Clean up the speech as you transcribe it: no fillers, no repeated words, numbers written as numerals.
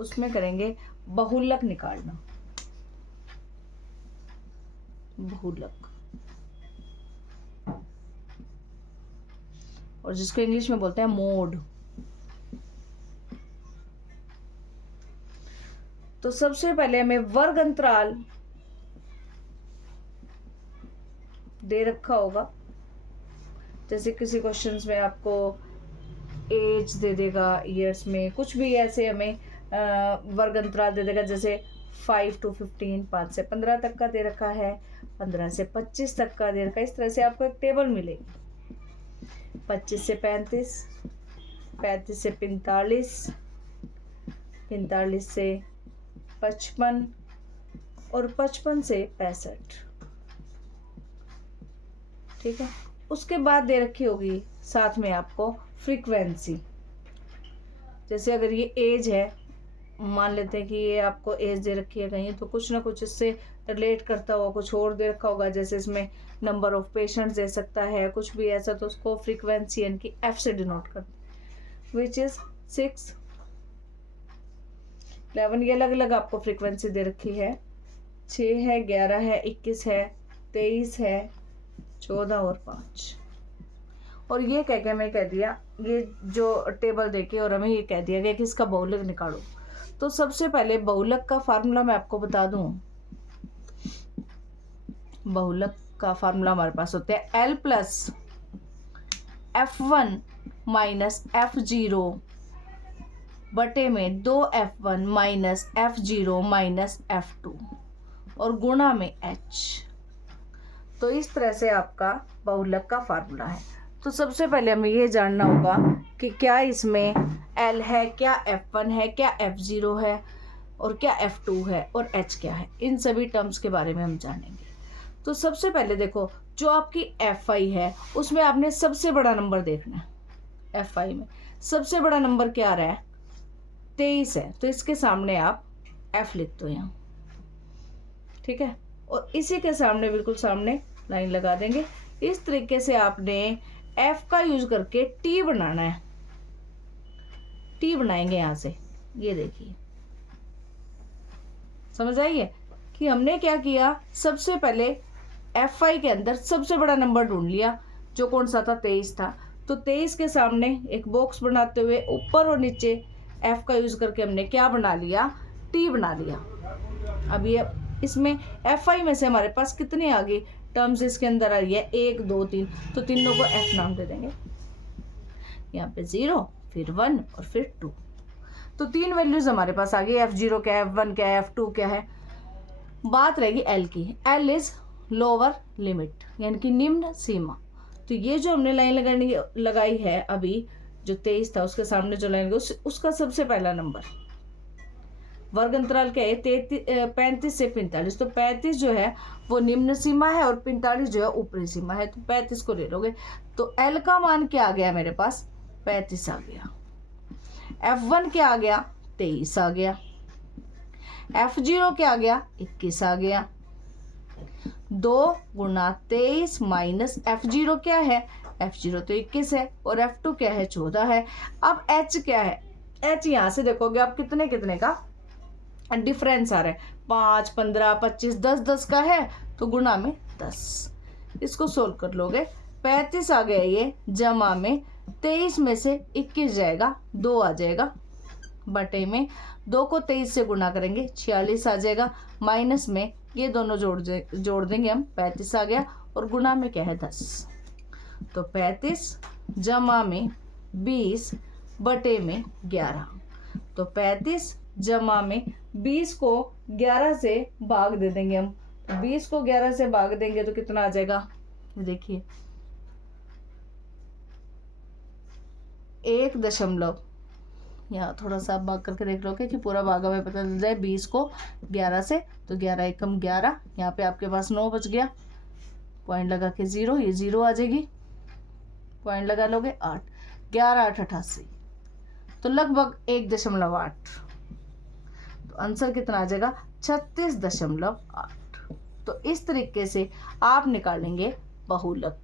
उसमें करेंगे बहुलक निकालना, बहुलक, और जिसको इंग्लिश में बोलते हैं मोड। तो सबसे पहले हमें वर्ग अंतराल दे रखा होगा, जैसे किसी क्वेश्चंस में आपको एज दे देगा, ईयर्स में कुछ भी ऐसे हमें वर्ग अंतराल दे देगा, जैसे 5 to 15, 5 से 15 तक का दे रखा है, 15 से 25 तक का दे रखा है। इस तरह से आपको एक टेबल मिलेगी। 25 से 35, 35 से 45, 45 से 55 और 55 से 65। ठीक है। उसके बाद दे रखी होगी साथ में आपको फ्रीक्वेंसी। जैसे अगर ये एज है, मान लेते हैं कि ये आपको एज दे रखी है कहीं, तो कुछ ना कुछ इससे रिलेट करता हुआ कुछ और दे रखा होगा, जैसे इसमें नंबर ऑफ पेशेंट्स दे सकता है, कुछ भी ऐसा, तो उसको फ्रीक्वेंसी यानी कि एफ से डिनोट कर, विच इज 6, 11। ये अलग अलग आपको फ्रीक्वेंसी दे रखी है, 6 है, 11 है, 21 है, 23 है, 14 और 5। और ये कह के हमें कह दिया, ये जो टेबल देके और हमें ये कह दिया गया कि इसका बहुलक निकालो। तो सबसे पहले बहुलक का फार्मूला मैं आपको बता दूं। बहुलक का फार्मूला हमारे पास होता है L plus F1 minus F0 बटे में 2F1 minus F0 minus F2 और गुणा में H। तो इस तरह से आपका बहुलक का फार्मूला है। तो सबसे पहले हमें ये जानना होगा कि क्या इसमें L है, क्या F1 है, क्या F0 है और क्या F2 है और H क्या है। इन सभी टर्म्स के बारे में हम जानेंगे। तो सबसे पहले देखो, जो आपकी Fi है उसमें आपने सबसे बड़ा नंबर देखना है। Fi में सबसे बड़ा नंबर क्या आ रहा है? 23 है, तो इसके सामने आप F लिख दो यहाँ। ठीक है। और इसी के सामने, बिल्कुल सामने लाइन लगा देंगे। इस तरीके से आपने F का यूज करके T बनाना है। T बनाएंगे यहां से, ये देखिए, समझ आइए कि हमने क्या किया। सबसे पहले Fi के अंदर सबसे बड़ा नंबर ढूंढ लिया, जो कौन सा था? 23 था। तो 23 के सामने एक बॉक्स बनाते हुए ऊपर और नीचे F का यूज करके हमने क्या बना लिया? T बना लिया। अब ये इसमें Fi में से हमारे पास कितनी आ गई टर्म्स इसके अंदर आ रही है? 1, 2, 3। तो तीनों को F नाम दे देंगे। यहाँ पे 0, फिर 1 और फिर 2। तो 3 वैल्यूज हमारे पास आ गई। F0 क्या है, F1 क्या है, F2 क्या है। बात रहेगी L की। L इज लोअर लिमिट, यानी कि निम्न सीमा। तो ये जो हमने लाइन लगाई है अभी, जो 23 था उसके सामने जो लाइन उसका सबसे पहला नंबर। वर्ग अंतराल क्या है? 35 से 45। तो 35 जो है वो निम्न सीमा है और 45 जो है ऊपरी सीमा है। तो 35 को ले लोगे तो L का मान क्या आ गया मेरे पास? 35 आ गया। F1 क्या आ गया? 23 आ गया। F0 क्या आ गया? 21 आ गया। 2 गुणा 23 माइनस F0 क्या है? F0 तो 21 है और F2 क्या है? 14 है। अब H क्या है? H यहाँ से देखोगे आप कितने कितने का डिफरेंस आ रहा है। 5, 15, 25, 10 10 का है, तो गुणा में 10। इसको सोल्व कर लोगे, 35 आ गया ये, जमा में 23 में से 21 जाएगा, 2 आ जाएगा, बटे में 2 को 23 से गुणा करेंगे 46 आ जाएगा, माइनस में ये दोनों जोड़ देंगे हम, 35 आ गया और गुणा में क्या है? 10। तो 35 जमा में 20 बटे में 11। तो 35 जमा में 20 को 11 से भाग दे देंगे हम। 20 को 11 से भाग देंगे तो कितना आ जाएगा? देखिए 1 यहाँ थोड़ा सा भाग करके देख लोगे कि पूरा भागा में पता चल जाए। 20 को 11 से, तो 11 एकम 11, यहाँ पे आपके पास 9 बच गया। पॉइंट लगा के 0, ये 0 आ जाएगी, पॉइंट लगा लोगे 8, 11 8 88, तो लगभग 1.8। तो आंसर कितना आ जाएगा? 36.8। तो इस तरीके से आप निकालेंगे बहुलक।